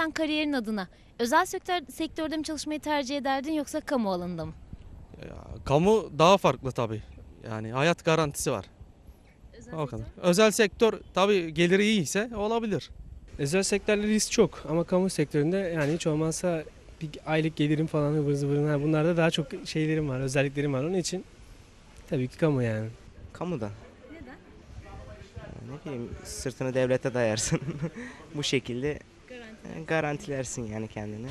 sen kariyerin adına özel sektör, sektörde mi çalışmayı tercih ederdin yoksa kamu alanında mı? Ya, kamu daha farklı tabii. Yani hayat garantisi var. Özel O kadar. Özel sektör tabii geliri iyiyse olabilir. Özel sektörde risk çok ama kamu sektöründe yani hiç olmazsa bir aylık gelirim falan ıvır zıvırına bunlarda daha çok şeylerim var, özelliklerim var. Onun için tabii ki kamu yani. Kamuda. Neden? Ne bileyim sırtını devlete dayarsın. Bu şekilde garantilersin yani kendini.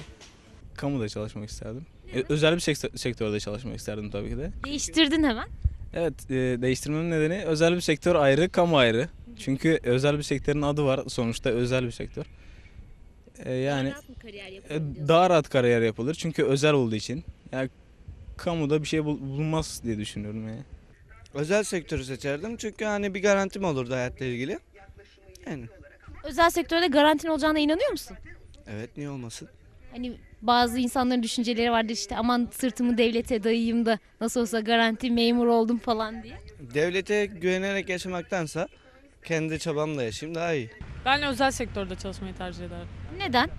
Kamuda çalışmak isterdim. E, Özel bir sektör- sektörde çalışmak isterdim tabii ki de. Değiştirdin hemen. Evet, e, değiştirmemin nedeni özel bir sektör ayrı, kamu ayrı. Çünkü özel bir sektörün adı var. Sonuçta özel bir sektör. E, yani Rahat mı kariyer e, diyorsun? daha rahat kariyer yapılır. Çünkü özel olduğu için. Yani kamuda bir şey bul- bulunmaz diye düşünüyorum yani. Özel sektörü seçerdim çünkü hani bir garantim olurdu hayatla ilgili. Yani Özel sektörde garantin olacağına inanıyor musun? evet niye olmasın? Hani bazı insanların düşünceleri vardır işte aman sırtımı devlete dayayayım da nasıl olsa garanti memur oldum falan diye. Devlete güvenerek yaşamaktansa kendi çabamla yaşayayım daha iyi. Ben özel sektörde çalışmayı tercih ederdim. Neden?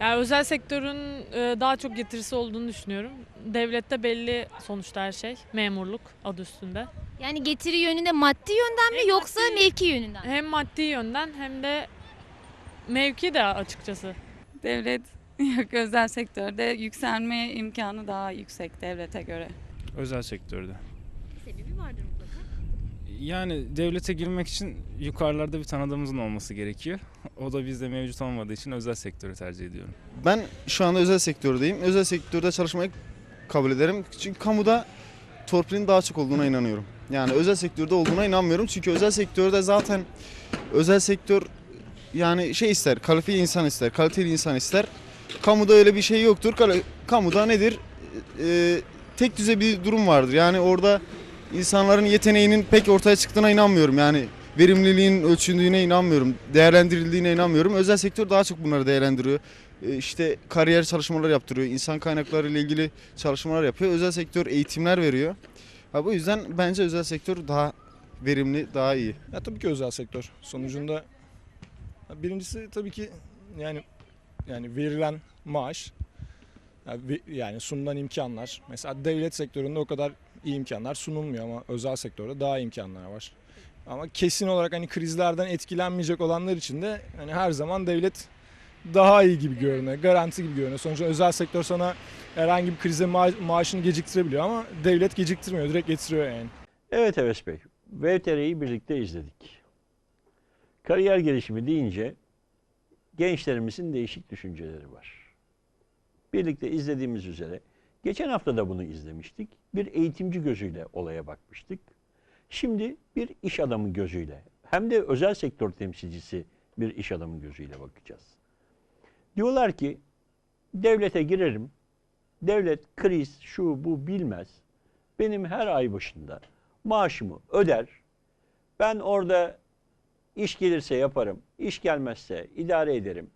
Yani özel sektörün e, daha çok getirisi olduğunu düşünüyorum. Devlette belli sonuçta her şey. Memurluk adı üstünde. Yani getiri yönünde maddi yönden mi Hem yoksa maddi- mevki yönünden mi? Hem maddi yönden hem de mevki de açıkçası. Devlet yok özel sektörde yükselme imkanı daha yüksek devlete göre. Özel sektörde. Sebebi vardır mutlaka. Yani devlete girmek için yukarılarda bir tanıdığımızın olması gerekiyor. O da bizde mevcut olmadığı için özel sektörü tercih ediyorum. Ben şu anda özel sektördeyim. Özel sektörde çalışmayı kabul ederim. Çünkü kamuda torpilin daha çok olduğuna inanıyorum. Yani özel sektörde olduğuna inanmıyorum. Çünkü özel sektörde zaten özel sektör yani şey ister, kalifiye insan ister, kaliteli insan ister. Kamuda öyle bir şey yoktur. Kamuda nedir? Ee, tek düze bir durum vardır. Yani orada insanların yeteneğinin pek ortaya çıktığına inanmıyorum. Yani verimliliğin ölçüldüğüne inanmıyorum. Değerlendirildiğine inanmıyorum. Özel sektör daha çok bunları değerlendiriyor. Ee, işte kariyer çalışmaları yaptırıyor. insan kaynakları ile ilgili çalışmalar yapıyor. Özel sektör eğitimler veriyor. Ha, bu yüzden bence özel sektör daha verimli, daha iyi. Ya tabii ki özel sektör. Sonucunda birincisi tabii ki yani yani verilen maaş yani sunulan imkanlar. Mesela devlet sektöründe o kadar iyi imkanlar sunulmuyor ama özel sektörde daha iyi imkanlar var. Ama kesin olarak hani krizlerden etkilenmeyecek olanlar için de hani her zaman devlet daha iyi gibi görünüyor, garanti gibi görünüyor. Sonuçta özel sektör sana herhangi bir krize ma- maaşını geciktirebiliyor ama devlet geciktirmiyor, direkt getiriyor yani. Evet Eves Bey, VTR'yi birlikte izledik. Kariyer gelişimi deyince gençlerimizin değişik düşünceleri var. Birlikte izlediğimiz üzere geçen hafta da bunu izlemiştik. Bir eğitimci gözüyle olaya bakmıştık. Şimdi bir iş adamı gözüyle hem de özel sektör temsilcisi bir iş adamı gözüyle bakacağız. Diyorlar ki devlete girerim. Devlet kriz şu bu bilmez. Benim her ay başında maaşımı öder. Ben orada iş gelirse yaparım, iş gelmezse idare ederim.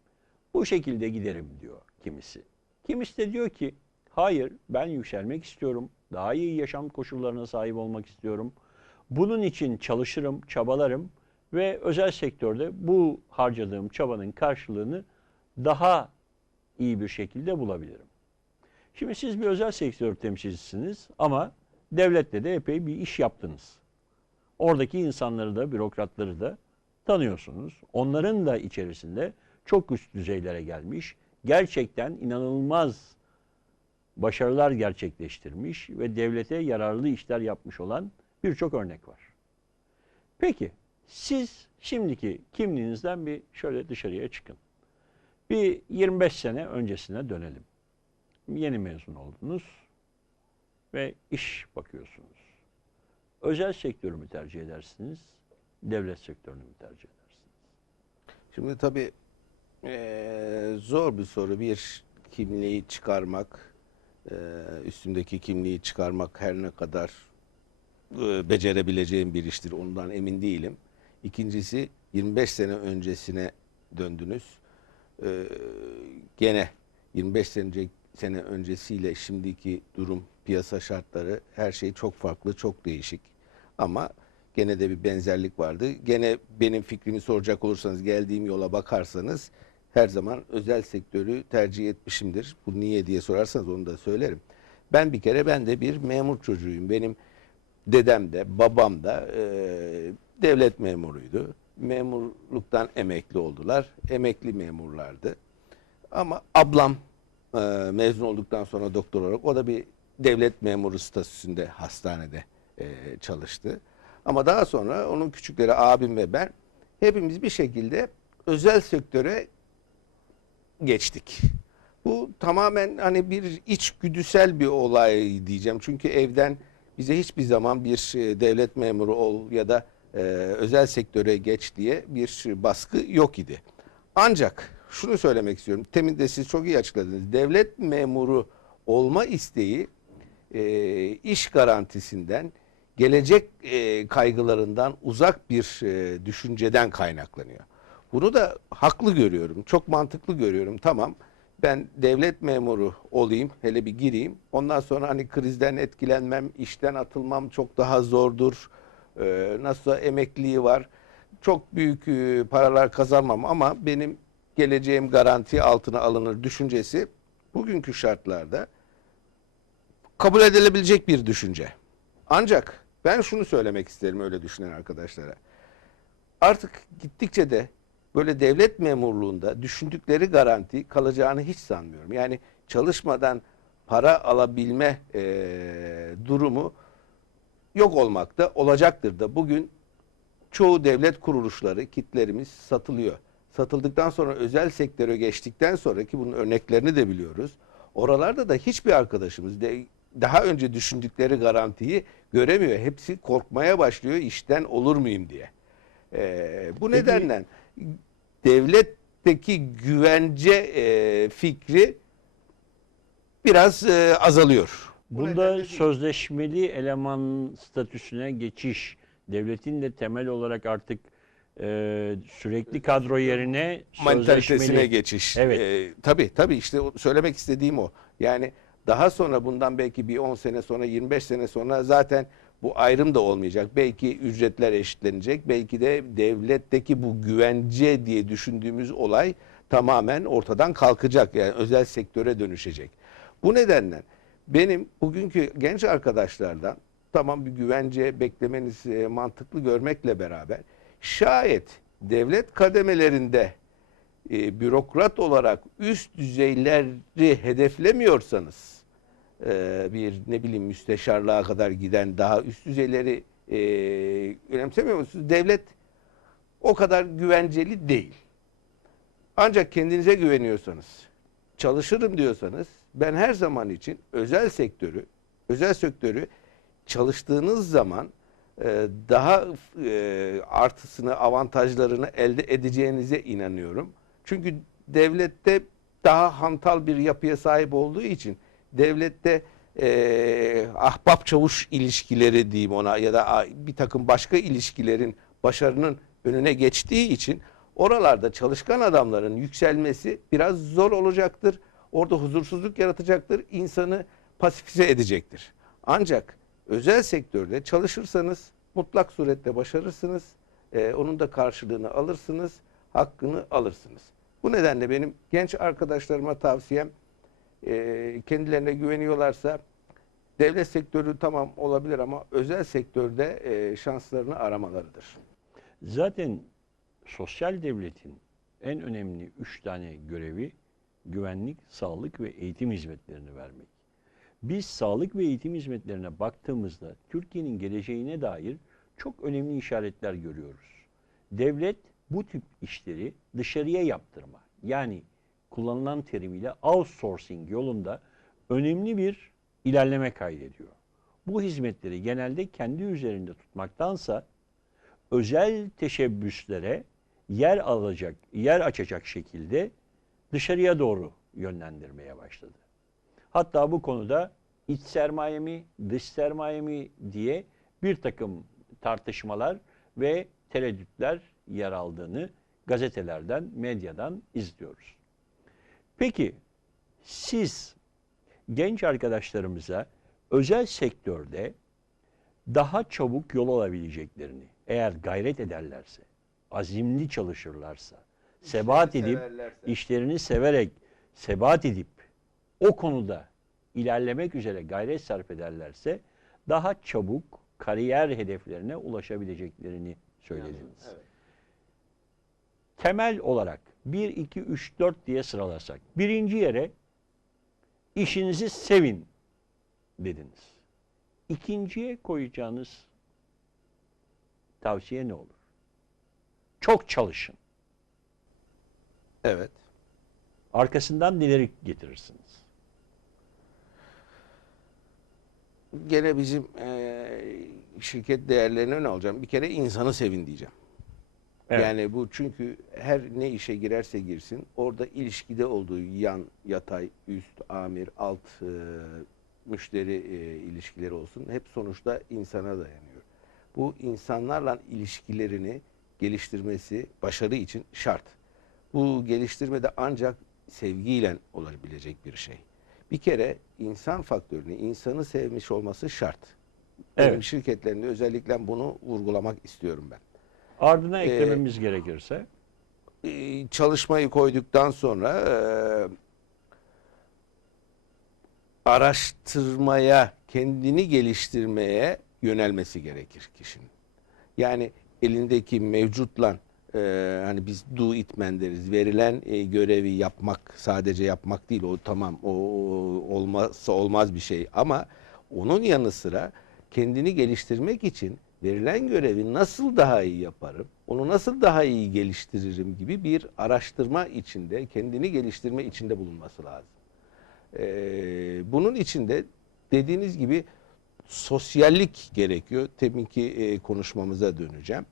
Bu şekilde giderim diyor kimisi. Kimisi de diyor ki hayır ben yükselmek istiyorum. Daha iyi yaşam koşullarına sahip olmak istiyorum. Bunun için çalışırım, çabalarım ve özel sektörde bu harcadığım çabanın karşılığını daha iyi bir şekilde bulabilirim. Şimdi siz bir özel sektör temsilcisiniz ama devlette de epey bir iş yaptınız. Oradaki insanları da, bürokratları da tanıyorsunuz. Onların da içerisinde çok üst düzeylere gelmiş, gerçekten inanılmaz başarılar gerçekleştirmiş ve devlete yararlı işler yapmış olan birçok örnek var. Peki siz şimdiki kimliğinizden bir şöyle dışarıya çıkın. Bir 25 sene öncesine dönelim. Yeni mezun oldunuz ve iş bakıyorsunuz. Özel sektörü mü tercih edersiniz, devlet sektörünü mü tercih edersiniz? Şimdi tabii eee, zor bir soru. Bir kimliği çıkarmak, eee, üstümdeki kimliği çıkarmak her ne kadar eee, becerebileceğim bir iştir ondan emin değilim. İkincisi 25 sene öncesine döndünüz. Eee, gene 25 sene, sene öncesiyle şimdiki durum, piyasa şartları her şey çok farklı, çok değişik. Ama gene de bir benzerlik vardı. Gene benim fikrimi soracak olursanız geldiğim yola bakarsanız her zaman özel sektörü tercih etmişimdir. Bu niye diye sorarsanız onu da söylerim. Ben bir kere ben de bir memur çocuğuyum. Benim dedem de babam da e, devlet memuruydu. Memurluktan emekli oldular. Emekli memurlardı. Ama ablam e, mezun olduktan sonra doktor olarak o da bir devlet memuru statüsünde hastanede e, çalıştı. Ama daha sonra onun küçükleri abim ve ben hepimiz bir şekilde özel sektöre geçtik. Bu tamamen hani bir içgüdüsel bir olay diyeceğim. Çünkü evden bize hiçbir zaman bir e, devlet memuru ol ya da e, özel sektöre geç diye bir baskı yok idi. Ancak şunu söylemek istiyorum. Temin de siz çok iyi açıkladınız. Devlet memuru olma isteği e, iş garantisinden, gelecek e, kaygılarından uzak bir e, düşünceden kaynaklanıyor. Bunu da haklı görüyorum. Çok mantıklı görüyorum. Tamam ben devlet memuru olayım, hele bir gireyim. Ondan sonra hani krizden etkilenmem, işten atılmam çok daha zordur. Ee, nasılsa emekliliği var. Çok büyük e, paralar kazanmam ama benim geleceğim garanti altına alınır düşüncesi bugünkü şartlarda kabul edilebilecek bir düşünce. Ancak ben şunu söylemek isterim öyle düşünen arkadaşlara. Artık gittikçe de böyle devlet memurluğunda düşündükleri garanti kalacağını hiç sanmıyorum. Yani çalışmadan para alabilme eee, durumu yok olmakta, olacaktır da. Bugün çoğu devlet kuruluşları, kitlerimiz satılıyor. Satıldıktan sonra özel sektöre geçtikten sonra ki bunun örneklerini de biliyoruz. Oralarda da hiçbir arkadaşımız de, daha önce düşündükleri garantiyi göremiyor. Hepsi korkmaya başlıyor işten olur muyum diye. Ee, bu Peki- nedenle devletteki güvence e, fikri biraz e, azalıyor. Bunda sözleşmeli eleman statüsüne geçiş, devletin de temel olarak artık e, sürekli kadro yerine mantalitesine geçiş. Evet. Ee, tabii tabii işte söylemek istediğim o. Yani daha sonra bundan belki bir 10 sene sonra 25 sene sonra zaten bu ayrım da olmayacak. Belki ücretler eşitlenecek. Belki de devletteki bu güvence diye düşündüğümüz olay tamamen ortadan kalkacak. Yani özel sektöre dönüşecek. Bu nedenle benim bugünkü genç arkadaşlardan tamam bir güvence beklemeniz e, mantıklı görmekle beraber şayet devlet kademelerinde e, bürokrat olarak üst düzeyleri hedeflemiyorsanız e, bir ne bileyim müsteşarlığa kadar giden daha üst düzeyleri e, önemsemiyor musunuz? Devlet o kadar güvenceli değil. Ancak kendinize güveniyorsanız, çalışırım diyorsanız ben her zaman için özel sektörü, özel sektörü çalıştığınız zaman e, daha e, artısını, avantajlarını elde edeceğinize inanıyorum. Çünkü devlette daha hantal bir yapıya sahip olduğu için devlette e, ahbap çavuş ilişkileri diyeyim ona ya da bir takım başka ilişkilerin başarının önüne geçtiği için oralarda çalışkan adamların yükselmesi biraz zor olacaktır. Orada huzursuzluk yaratacaktır. insanı pasifize edecektir. Ancak özel sektörde çalışırsanız mutlak surette başarırsınız. Ee, onun da karşılığını alırsınız. Hakkını alırsınız. Bu nedenle benim genç arkadaşlarıma tavsiyem e, kendilerine güveniyorlarsa devlet sektörü tamam olabilir ama özel sektörde e, şanslarını aramalarıdır. Zaten sosyal devletin en önemli üç tane görevi güvenlik, sağlık ve eğitim hizmetlerini vermek. Biz sağlık ve eğitim hizmetlerine baktığımızda Türkiye'nin geleceğine dair çok önemli işaretler görüyoruz. Devlet bu tip işleri dışarıya yaptırma yani kullanılan terimiyle outsourcing yolunda önemli bir ilerleme kaydediyor. Bu hizmetleri genelde kendi üzerinde tutmaktansa özel teşebbüslere yer alacak, yer açacak şekilde dışarıya doğru yönlendirmeye başladı. Hatta bu konuda iç sermaye mi, dış sermaye mi diye bir takım tartışmalar ve tereddütler yer aldığını gazetelerden, medyadan izliyoruz. Peki siz genç arkadaşlarımıza özel sektörde daha çabuk yol alabileceklerini eğer gayret ederlerse, azimli çalışırlarsa, sebat edip severlerse. işlerini severek sebat edip o konuda ilerlemek üzere gayret sarf ederlerse daha çabuk kariyer hedeflerine ulaşabileceklerini söylediniz. Evet. Temel olarak 1, 2, 3, 4 diye sıralasak. Birinci yere işinizi sevin dediniz. İkinciye koyacağınız tavsiye ne olur? Çok çalışın. Evet. Arkasından neleri getirirsiniz? Gene bizim eee, şirket değerlerine ne alacağım? Bir kere insanı sevin diyeceğim. Evet. Yani bu çünkü her ne işe girerse girsin orada ilişkide olduğu yan, yatay, üst, amir, alt eee, müşteri eee, ilişkileri olsun hep sonuçta insana dayanıyor. Bu insanlarla ilişkilerini geliştirmesi başarı için şart. Bu geliştirme de ancak sevgiyle olabilecek bir şey. Bir kere insan faktörünü, insanı sevmiş olması şart. Benim Evet. şirketlerimde özellikle bunu vurgulamak istiyorum ben. Ardına Ee, eklememiz gerekirse Ee, çalışmayı koyduktan sonra e, araştırmaya, kendini geliştirmeye yönelmesi gerekir kişinin. Yani elindeki mevcutla e, hani biz do it man deriz. Verilen e, görevi yapmak sadece yapmak değil o tamam o, o olmazsa olmaz bir şey ama onun yanı sıra kendini geliştirmek için verilen görevi nasıl daha iyi yaparım, onu nasıl daha iyi geliştiririm gibi bir araştırma içinde, kendini geliştirme içinde bulunması lazım. Ee, bunun içinde dediğiniz gibi sosyallik gerekiyor. Teminki e, konuşmamıza döneceğim.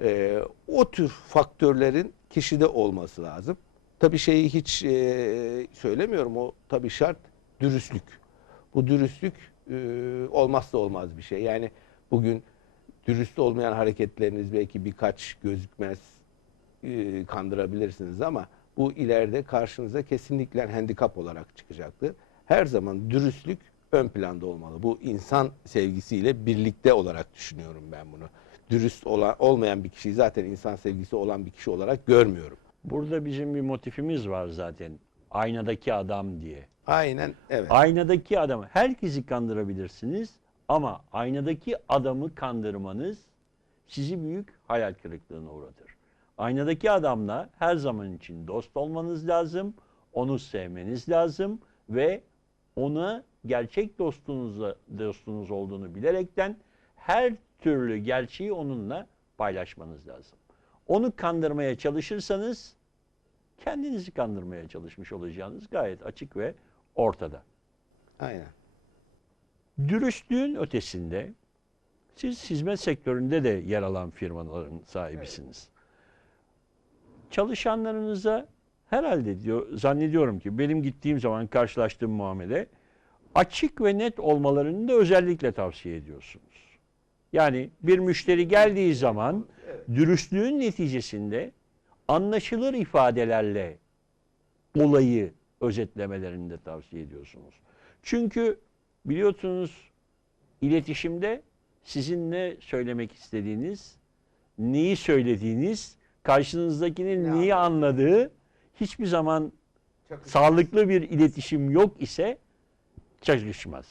Ee, o tür faktörlerin kişide olması lazım. Tabii şeyi hiç e, söylemiyorum. O tabii şart dürüstlük. Bu dürüstlük e, olmazsa olmaz bir şey. Yani bugün dürüst olmayan hareketleriniz belki birkaç gözükmez e, kandırabilirsiniz ama bu ileride karşınıza kesinlikle handikap olarak çıkacaktır. Her zaman dürüstlük ön planda olmalı. Bu insan sevgisiyle birlikte olarak düşünüyorum ben bunu. Dürüst olan, olmayan bir kişiyi zaten insan sevgisi olan bir kişi olarak görmüyorum. burada bizim bir motifimiz var zaten. Aynadaki adam diye. Aynen evet. Aynadaki adamı herkesi kandırabilirsiniz ama aynadaki adamı kandırmanız sizi büyük hayal kırıklığına uğratır. Aynadaki adamla her zaman için dost olmanız lazım, onu sevmeniz lazım ve ona gerçek dostunuzla dostunuz olduğunu bilerekten her türlü gerçeği onunla paylaşmanız lazım. Onu kandırmaya çalışırsanız kendinizi kandırmaya çalışmış olacağınız gayet açık ve ortada. Aynen. Dürüstlüğün ötesinde siz hizmet sektöründe de yer alan firmaların sahibisiniz. Çalışanlarınıza herhalde diyor, zannediyorum ki benim gittiğim zaman karşılaştığım muamele açık ve net olmalarını da özellikle tavsiye ediyorsunuz. Yani bir müşteri geldiği zaman dürüstlüğün neticesinde anlaşılır ifadelerle olayı özetlemelerini de tavsiye ediyorsunuz. Çünkü biliyorsunuz iletişimde sizin ne söylemek istediğiniz, neyi söylediğiniz, karşınızdakinin neyi anladığı hiçbir zaman sağlıklı bir iletişim yok ise çalışmaz.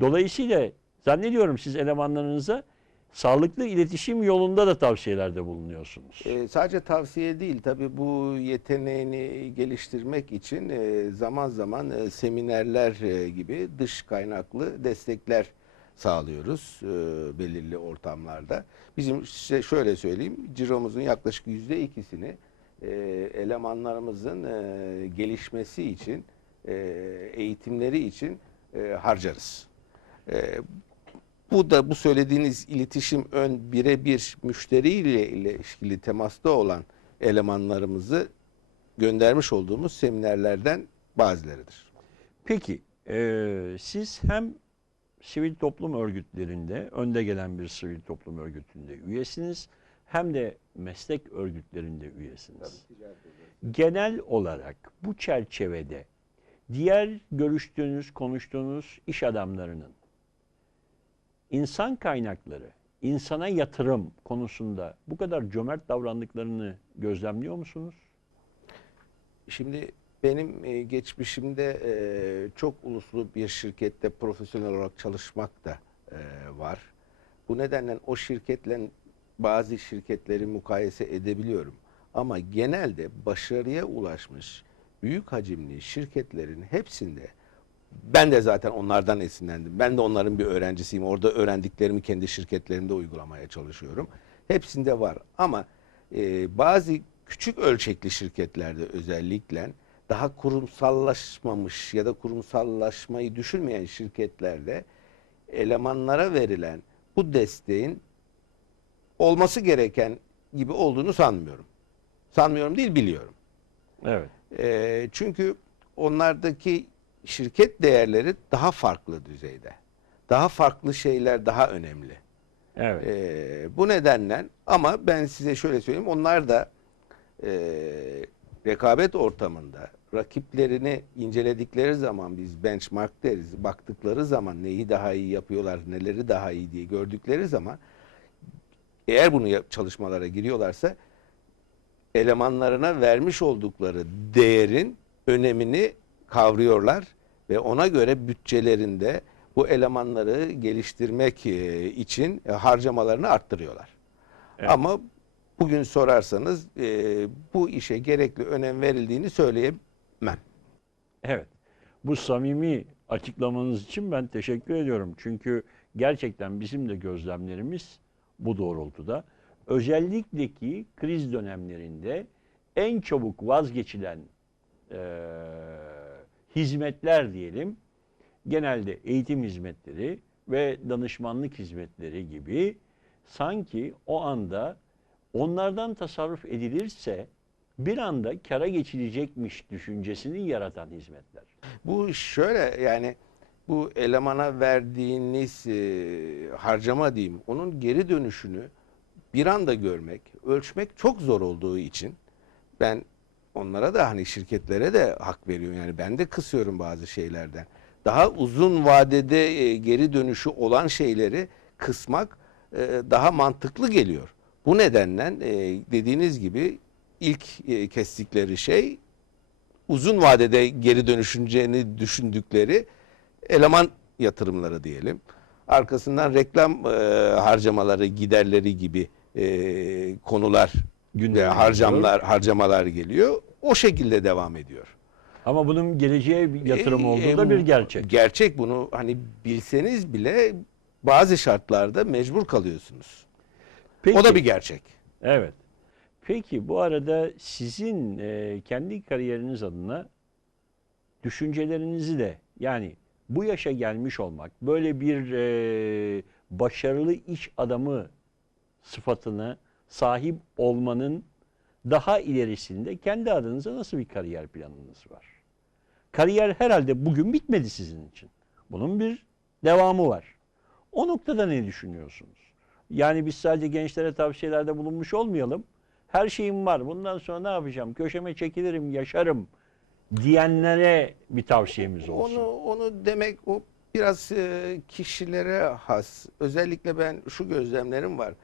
Dolayısıyla zannediyorum siz elemanlarınıza sağlıklı iletişim yolunda da tavsiyelerde bulunuyorsunuz. Ee, sadece tavsiye değil tabii bu yeteneğini geliştirmek için e, zaman zaman e, seminerler e, gibi dış kaynaklı destekler sağlıyoruz e, belirli ortamlarda. Bizim size şöyle söyleyeyim ciromuzun yaklaşık yüzde ikisini e, elemanlarımızın e, gelişmesi için e, eğitimleri için e, harcarız. E, bu da bu söylediğiniz iletişim ön birebir müşteriyle ilişkili temasta olan elemanlarımızı göndermiş olduğumuz seminerlerden bazılarıdır. Peki eee, siz hem sivil toplum örgütlerinde önde gelen bir sivil toplum örgütünde üyesiniz hem de meslek örgütlerinde üyesiniz. Genel olarak bu çerçevede diğer görüştüğünüz, konuştuğunuz iş adamlarının insan kaynakları, insana yatırım konusunda bu kadar cömert davrandıklarını gözlemliyor musunuz? Şimdi benim e, geçmişimde e, çok uluslu bir şirkette profesyonel olarak çalışmak da e, var. Bu nedenle o şirketle bazı şirketleri mukayese edebiliyorum. Ama genelde başarıya ulaşmış büyük hacimli şirketlerin hepsinde ben de zaten onlardan esinlendim. Ben de onların bir öğrencisiyim. Orada öğrendiklerimi kendi şirketlerimde uygulamaya çalışıyorum. Hepsinde var. Ama e, bazı küçük ölçekli şirketlerde özellikle daha kurumsallaşmamış ya da kurumsallaşmayı düşünmeyen şirketlerde elemanlara verilen bu desteğin olması gereken gibi olduğunu sanmıyorum. Sanmıyorum değil biliyorum. Evet. E, çünkü onlardaki şirket değerleri daha farklı düzeyde. Daha farklı şeyler daha önemli. Evet. Ee, bu nedenle ama ben size şöyle söyleyeyim onlar da e, rekabet ortamında rakiplerini inceledikleri zaman biz benchmark deriz. Baktıkları zaman neyi daha iyi yapıyorlar, neleri daha iyi diye gördükleri zaman eğer bunu çalışmalara giriyorlarsa elemanlarına vermiş oldukları değerin önemini kavruyorlar ve ona göre bütçelerinde bu elemanları geliştirmek e, için e, harcamalarını arttırıyorlar. Evet. Ama bugün sorarsanız e, bu işe gerekli önem verildiğini söyleyemem. Evet. Bu samimi açıklamanız için ben teşekkür ediyorum. Çünkü gerçekten bizim de gözlemlerimiz bu doğrultuda. Özellikle ki kriz dönemlerinde en çabuk vazgeçilen eee, hizmetler diyelim genelde eğitim hizmetleri ve danışmanlık hizmetleri gibi sanki o anda onlardan tasarruf edilirse bir anda kara geçilecekmiş düşüncesini yaratan hizmetler. Bu şöyle yani bu elemana verdiğiniz e, harcama diyeyim onun geri dönüşünü bir anda görmek, ölçmek çok zor olduğu için ben onlara da hani şirketlere de hak veriyorum. Yani ben de kısıyorum bazı şeylerden. Daha uzun vadede e, geri dönüşü olan şeyleri kısmak e, daha mantıklı geliyor. Bu nedenle e, dediğiniz gibi ilk e, kestikleri şey uzun vadede geri dönüşeceğini düşündükleri eleman yatırımları diyelim. Arkasından reklam e, harcamaları, giderleri gibi e, konular Gündeme harcamlar, harcamalar geliyor. O şekilde devam ediyor. Ama bunun geleceğe bir yatırım E, olduğu da e, bir gerçek. Gerçek bunu hani bilseniz bile bazı şartlarda mecbur kalıyorsunuz. Peki. O da bir gerçek. Evet. Peki bu arada sizin e, kendi kariyeriniz adına düşüncelerinizi de yani bu yaşa gelmiş olmak, böyle bir e, başarılı iş adamı sıfatına sahip olmanın daha ilerisinde kendi adınıza nasıl bir kariyer planınız var? Kariyer herhalde bugün bitmedi sizin için. Bunun bir devamı var. O noktada ne düşünüyorsunuz? Yani biz sadece gençlere tavsiyelerde bulunmuş olmayalım. Her şeyim var. Bundan sonra ne yapacağım? Köşeme çekilirim, yaşarım diyenlere bir tavsiyemiz olsun. Onu onu demek o biraz e, kişilere has. Özellikle ben şu gözlemlerim var.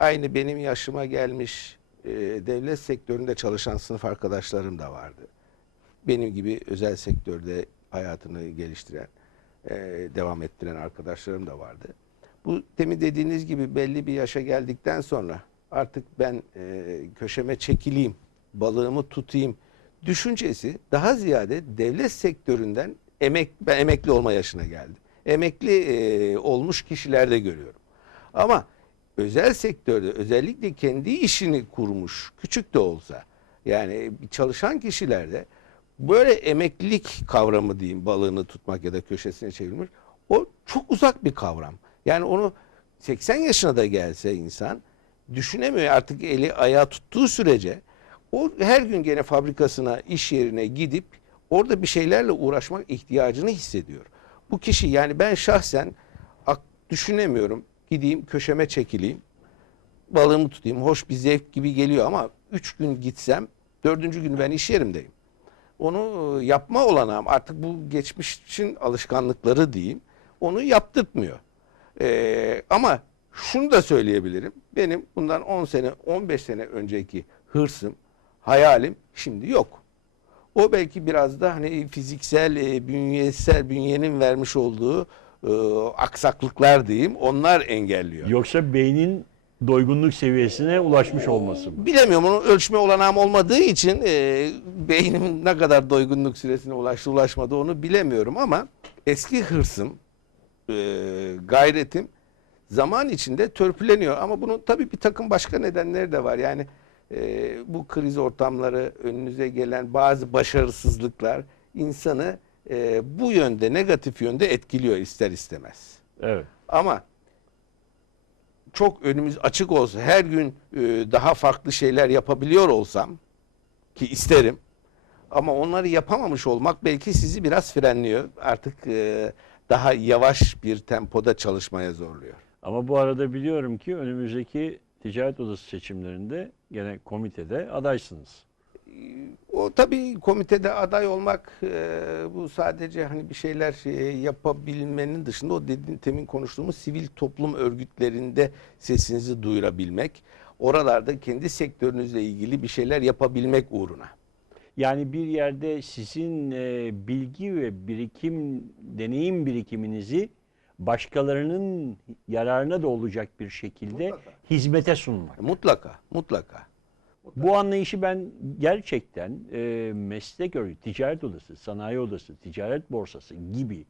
Aynı benim yaşıma gelmiş e, devlet sektöründe çalışan sınıf arkadaşlarım da vardı. Benim gibi özel sektörde hayatını geliştiren, e, devam ettiren arkadaşlarım da vardı. Bu demin dediğiniz gibi belli bir yaşa geldikten sonra artık ben e, köşeme çekileyim, balığımı tutayım düşüncesi daha ziyade devlet sektöründen emek ben emekli olma yaşına geldim. Emekli e, olmuş kişilerde görüyorum. Ama özel sektörde özellikle kendi işini kurmuş küçük de olsa yani çalışan kişilerde böyle emeklilik kavramı diyeyim balığını tutmak ya da köşesine çevirmiş o çok uzak bir kavram. Yani onu 80 yaşına da gelse insan düşünemiyor artık eli ayağı tuttuğu sürece o her gün gene fabrikasına, iş yerine gidip orada bir şeylerle uğraşmak ihtiyacını hissediyor. Bu kişi yani ben şahsen düşünemiyorum. Gideyim köşeme çekileyim. Balığımı tutayım. Hoş bir zevk gibi geliyor ama üç gün gitsem dördüncü gün ben iş yerimdeyim. Onu e, yapma olanağım artık bu geçmişin alışkanlıkları diyeyim. Onu yaptırtmıyor. Ee, ama şunu da söyleyebilirim. Benim bundan 10 sene, 15 sene önceki hırsım, hayalim şimdi yok. O belki biraz da hani fiziksel, e, bünyesel, bünyenin vermiş olduğu e, aksaklıklar diyeyim onlar engelliyor. Yoksa beynin doygunluk seviyesine ulaşmış olması mı? Bilemiyorum onu ölçme olanağım olmadığı için e, beynimin ne kadar doygunluk süresine ulaştı ulaşmadı onu bilemiyorum ama eski hırsım, e, gayretim zaman içinde törpüleniyor. Ama bunun tabii bir takım başka nedenleri de var. Yani e, bu kriz ortamları, önünüze gelen bazı başarısızlıklar insanı e, bu yönde, negatif yönde etkiliyor ister istemez. Evet. Ama çok önümüz açık olsa, her gün e, daha farklı şeyler yapabiliyor olsam ki isterim. Ama onları yapamamış olmak belki sizi biraz frenliyor. Artık e, daha yavaş bir tempoda çalışmaya zorluyor. Ama bu arada biliyorum ki önümüzdeki ticaret odası seçimlerinde gene komitede adaysınız. O tabii komitede aday olmak e, bu sadece hani bir şeyler e, yapabilmenin dışında o dediğin temin konuştuğumuz sivil toplum örgütlerinde sesinizi duyurabilmek, oralarda kendi sektörünüzle ilgili bir şeyler yapabilmek uğruna. Yani bir yerde sizin e, bilgi ve birikim, deneyim birikiminizi başkalarının yararına da olacak bir şekilde hizmete sunmak. Mutlaka, mutlaka. Bu anlayışı ben gerçekten e, meslek örgütü, ticaret odası, sanayi odası, ticaret borsası gibi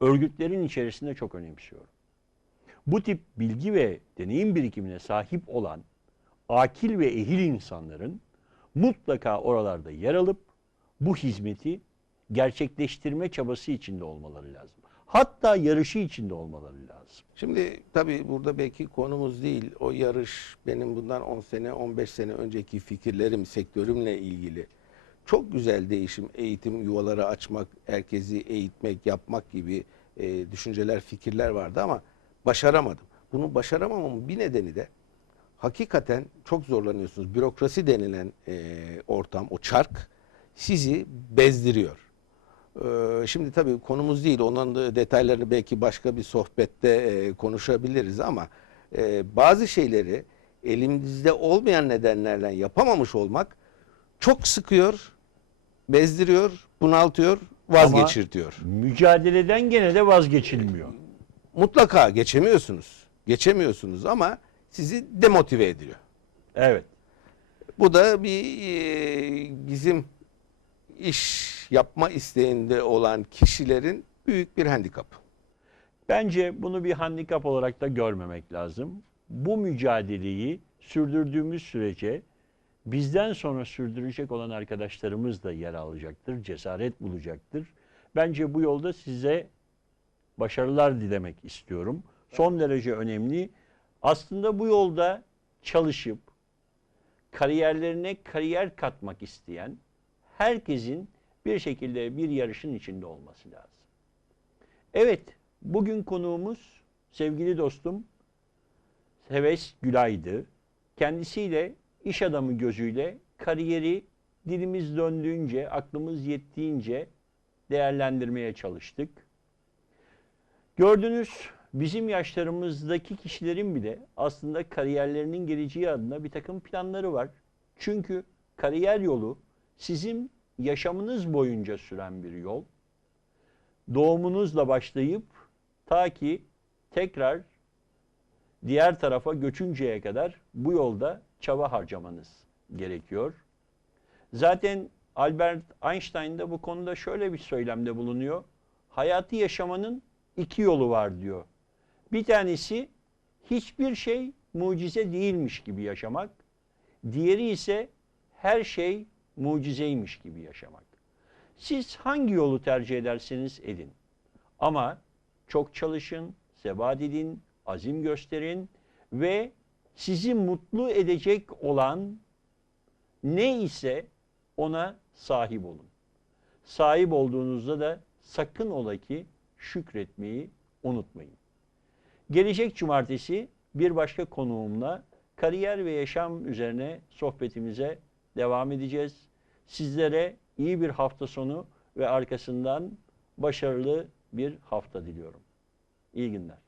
örgütlerin içerisinde çok önemsiyorum. Bu tip bilgi ve deneyim birikimine sahip olan akil ve ehil insanların mutlaka oralarda yer alıp bu hizmeti gerçekleştirme çabası içinde olmaları lazım. Hatta yarışı içinde olmaları lazım. Şimdi tabii burada belki konumuz değil. O yarış benim bundan 10 sene, 15 sene önceki fikirlerim, sektörümle ilgili. Çok güzel değişim, eğitim yuvaları açmak, herkesi eğitmek, yapmak gibi e, düşünceler, fikirler vardı ama başaramadım. Bunu başaramamamın bir nedeni de hakikaten çok zorlanıyorsunuz. Bürokrasi denilen e, ortam, o çark sizi bezdiriyor. Ee, Şimdi tabii konumuz değil. Onun detaylarını belki başka bir sohbette e, konuşabiliriz ama e, bazı şeyleri elimizde olmayan nedenlerle yapamamış olmak çok sıkıyor, bezdiriyor, bunaltıyor, vazgeçirtiyor. Ama mücadeleden gene de vazgeçilmiyor. Mutlaka geçemiyorsunuz. Geçemiyorsunuz ama sizi demotive ediyor. Evet. Bu da bir e, bizim iş yapma isteğinde olan kişilerin büyük bir handikapı. Bence bunu bir handikap olarak da görmemek lazım. Bu mücadeleyi sürdürdüğümüz sürece bizden sonra sürdürecek olan arkadaşlarımız da yer alacaktır, cesaret bulacaktır. Bence bu yolda size başarılar dilemek istiyorum. Son derece önemli. Aslında bu yolda çalışıp kariyerlerine kariyer katmak isteyen herkesin bir şekilde bir yarışın içinde olması lazım. Evet, bugün konuğumuz sevgili dostum Heves Gülay'dı. Kendisiyle iş adamı gözüyle kariyeri dilimiz döndüğünce, aklımız yettiğince değerlendirmeye çalıştık. Gördünüz bizim yaşlarımızdaki kişilerin bile aslında kariyerlerinin geleceği adına bir takım planları var. Çünkü kariyer yolu sizin yaşamınız boyunca süren bir yol. Doğumunuzla başlayıp ta ki tekrar diğer tarafa göçünceye kadar bu yolda çaba harcamanız gerekiyor. Zaten Albert Einstein da bu konuda şöyle bir söylemde bulunuyor. Hayatı yaşamanın iki yolu var diyor. Bir tanesi hiçbir şey mucize değilmiş gibi yaşamak. Diğeri ise her şey mucizeymiş gibi yaşamak. Siz hangi yolu tercih ederseniz edin. Ama çok çalışın, sebat edin, azim gösterin ve sizi mutlu edecek olan ne ise ona sahip olun. Sahip olduğunuzda da sakın ola ki şükretmeyi unutmayın. Gelecek cumartesi bir başka konuğumla kariyer ve yaşam üzerine sohbetimize devam edeceğiz. Sizlere iyi bir hafta sonu ve arkasından başarılı bir hafta diliyorum. İyi günler.